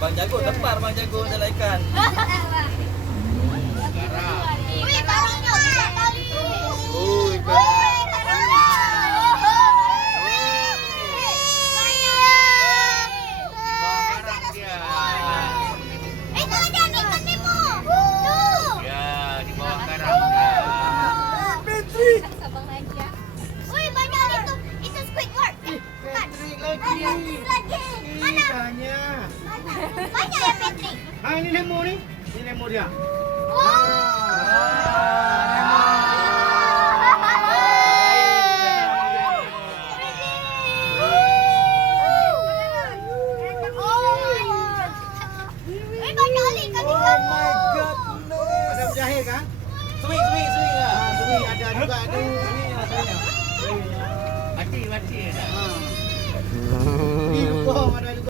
Bang Jago tepar Bang Jago dalam ikan. Wih, talinya bisa tali. Oh, ikan. Wih, talinya. Itu ada ikan Nemo. Tuh. Ya, di bawah karang dia. Patrick. Sabang lagi ya. Wih, banyak itu. Itu Squidward. Bukan. Lagi. Mana? Ikannya. Banyak ya, Patrick. Ah, ini Nemo ni. Ini Nemo dia. Ada berjahit kan? Swing. Ah, sini ada juga ada. Mati. Di Lukong ada juga.